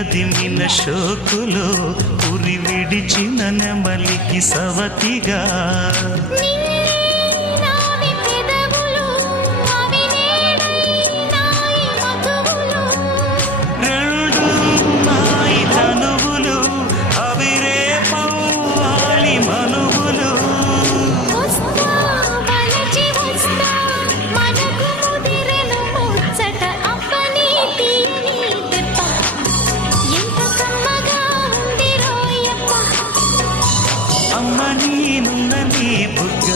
అదిమిన షోకులో ఉరి విడిచిన నెమలికి సవతిగా రెండు నాయి తనువులు అవిరే పౌవాలి మనువులు అమ్మ నీనున్న నీ బుగ్గ